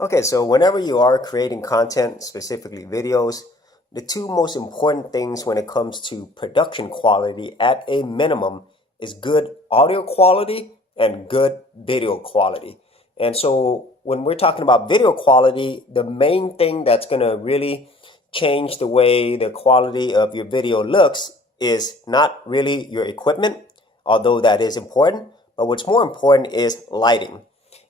Okay, so whenever you are creating content, specifically videos, the two most important things when it comes to production quality at a minimum is good audio quality and good video quality. And so when we're talking about video quality, the main thing that's going to really change the way the quality of your video looks is not really your equipment, although that is important, but what's more important is lighting.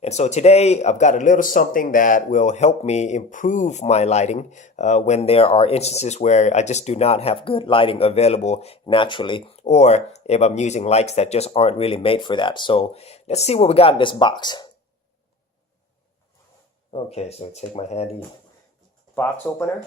And so today I've got a little something that will help me improve my lighting when there are instances where I just do not have good lighting available naturally, or if I'm using lights that just aren't really made for that. So let's see what we got in this box. Okay, so take my handy box opener.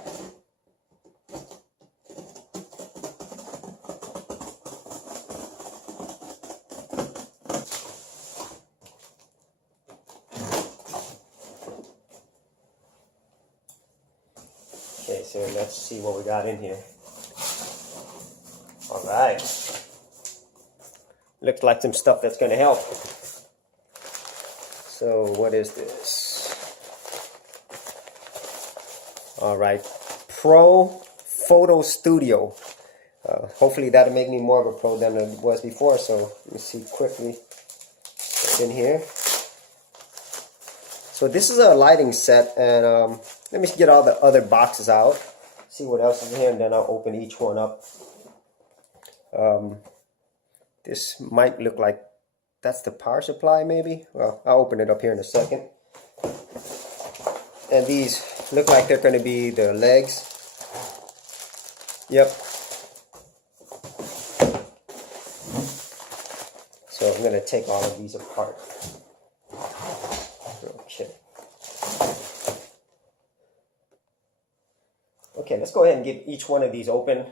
Okay, so let's see what we got in here. All right. Looks like some stuff that's going to help. So what is this? All right. Pro Photo Studio. Hopefully that'll make me more of a pro than I was before. So let me see quickly what's in here. So this is a lighting set, and let me get all the other boxes out, see what else is in here, and then I'll open each one up. This might look like that's the power supply, maybe. Well, I'll open it up here in a second. And these look like they're going to be the legs. Yep. So I'm going to take all of these apart. Okay. Okay, let's go ahead and get each one of these open.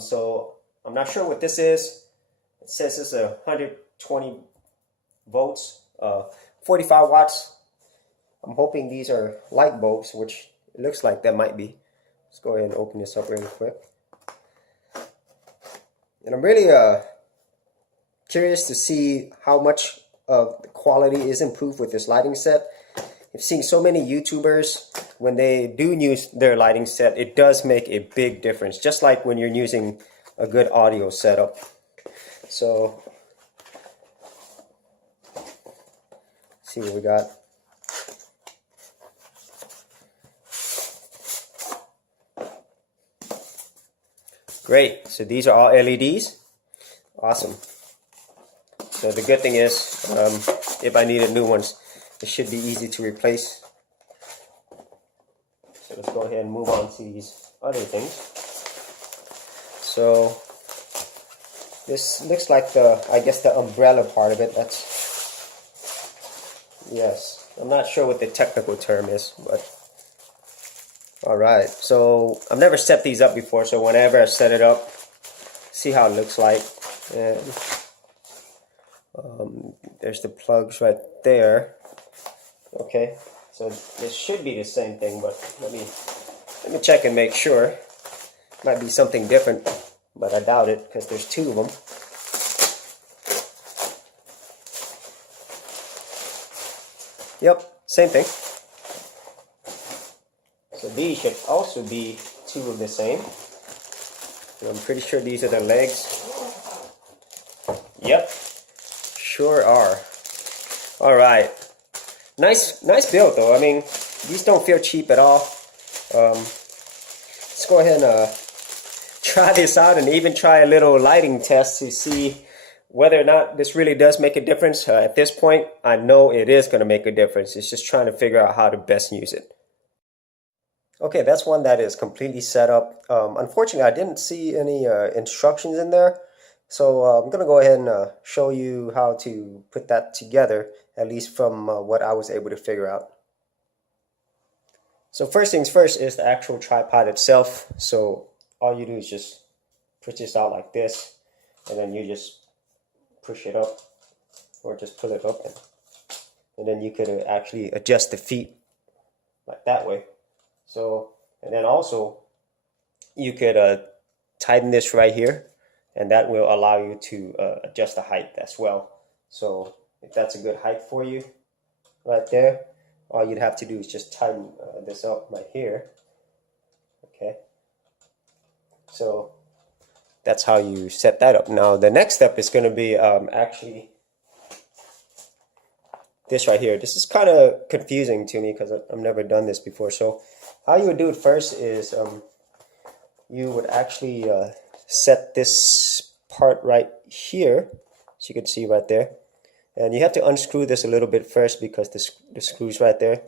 So I'm not sure what this is. It says it's 120 volts, 45 watts. I'm hoping these are light bulbs, which it looks like that might be. Let's go ahead and open this up really quick. And I'm really curious to see how much of the quality is improved with this lighting set. I've seen so many YouTubers, when they do use their lighting set, it does make a big difference, just like when you're using a good audio setup. So, let's see what we got. Great, so these are all LEDs. Awesome. So the good thing is, if I needed new ones, it should be easy to replace. So let's go ahead and move on to these other things. So this looks like I guess the umbrella part of it. That's, yes, I'm not sure what the technical term is, but all right. So I've never set these up before, so whenever I set it up, see how it looks like. And there's the plugs right there. Okay, so this should be the same thing, but let me check and make sure. Might be something different, but I doubt it because there's two of them. Yep, same thing. So these should also be two of the same. And I'm pretty sure these are the legs. Yep, sure are. All right. Nice build though. I mean, these don't feel cheap at all. Let's go ahead and try this out and even try a little lighting test to see whether or not this really does make a difference. At this point, I know it is going to make a difference. It's just trying to figure out how to best use it. Okay, that's one that is completely set up. Unfortunately, I didn't see any instructions in there. So I'm going to go ahead and show you how to put that together, at least from what I was able to figure out. So first things first is the actual tripod itself. So all you do is just push this out like this, and then you just push it up, or just pull it up, and then you could actually adjust the feet like that way. So, and then also you could tighten this right here, and that will allow you to adjust the height as well. So if that's a good height for you right there, all you'd have to do is just tighten this up right here. Okay, so that's how you set that up. Now the next step is going to be actually this right here. This is kind of confusing to me because I've never done this before. So how you would do it first is you would actually set this part right here, as you can see right there, and you have to unscrew this a little bit first because the screw's right there,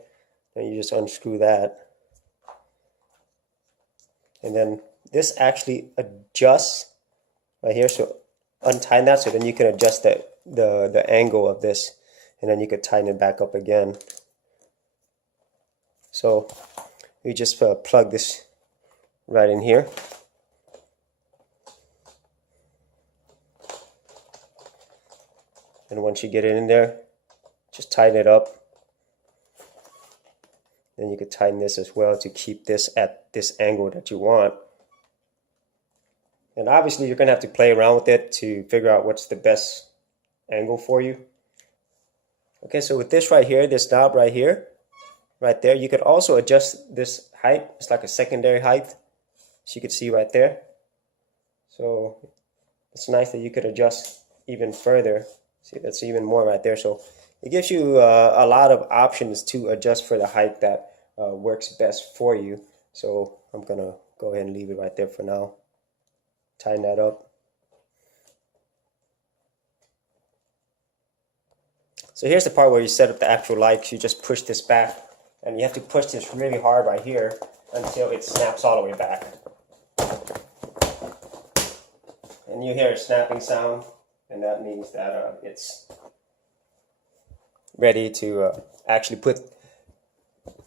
and you just unscrew that, and then this actually adjusts right here. So untie that so then you can adjust the angle of this, and then you could tighten it back up again. So you just plug this right in here. And once you get it in there, just tighten it up. Then you could tighten this as well to keep this at this angle that you want. And obviously you're going to have to play around with it to figure out what's the best angle for you. Okay, so with this right here, this knob right here, right there, you could also adjust this height. It's like a secondary height, as you can see right there. So it's nice that you could adjust even further. See, that's even more right there. So it gives you a lot of options to adjust for the height that works best for you. So I'm going to go ahead and leave it right there for now. Tighten that up. So here's the part where you set up the actual light. You just push this back, and you have to push this really hard right here until it snaps all the way back. And you hear a snapping sound, and that means that it's ready to actually put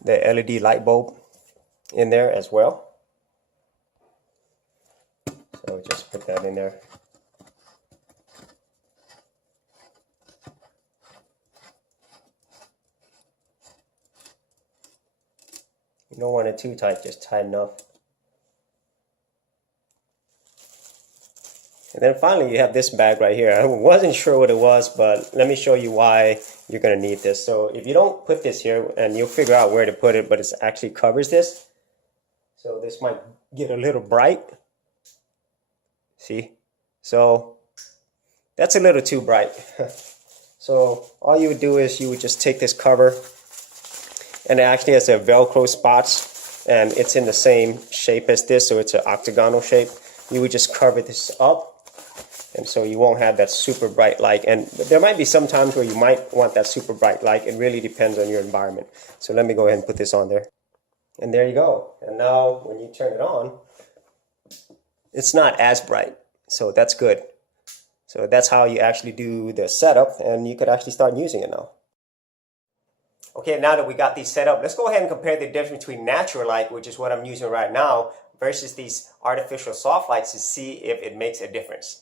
the LED light bulb in there as well. So just put that in there. You don't want it too tight, just tight enough. And then finally you have this bag right here. I wasn't sure what it was, but let me show you why you're going to need this. So if you don't put this here, and you'll figure out where to put it, but it actually covers this. So this might get a little bright. See? So that's a little too bright. So all you would do is you would just take this cover, and it actually has a Velcro spots, and it's in the same shape as this, so it's an octagonal shape. You would just cover this up, and so you won't have that super bright light. And there might be some times where you might want that super bright light. It really depends on your environment. So let me go ahead and put this on there. And there you go. And now when you turn it on, it's not as bright. So that's good. So that's how you actually do the setup, and you could actually start using it now. Okay, now that we got these set up, let's go ahead and compare the difference between natural light, which is what I'm using right now, versus these artificial soft lights to see if it makes a difference.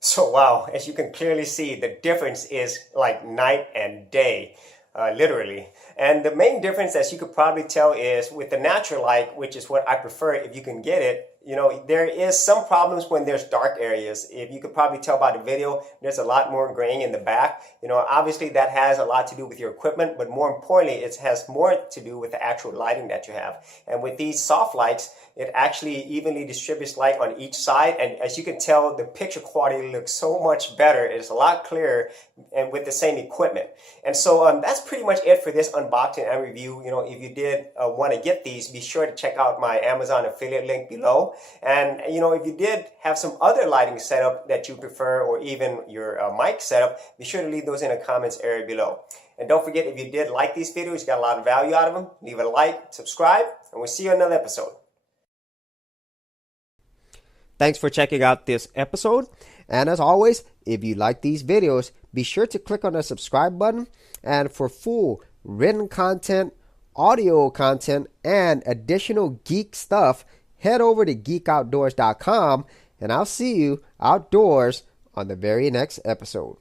So wow, as you can clearly see, the difference is like night and day, literally. And the main difference, as you could probably tell, is with the natural light, which is what I prefer if you can get it. You know, there is some problems when there's dark areas. If you could probably tell by the video, there's a lot more graying in the back. You know, obviously that has a lot to do with your equipment, but more importantly, it has more to do with the actual lighting that you have. And with these soft lights, it actually evenly distributes light on each side. And as you can tell, the picture quality looks so much better. It's a lot clearer and with the same equipment. And so that's pretty much it for this unboxing and review. You know, if you did want to get these, be sure to check out my Amazon affiliate link below. And you know, if you did have some other lighting setup that you prefer, or even your mic setup, be sure to leave those in the comments area below. And don't forget, if you did like these videos, you got a lot of value out of them, leave a like, subscribe, and we'll see you in another episode. Thanks for checking out this episode. And as always, if you like these videos, be sure to click on the subscribe button. And for full written content, audio content, and additional geek stuff, head over to geekoutdoors.com, and I'll see you outdoors on the very next episode.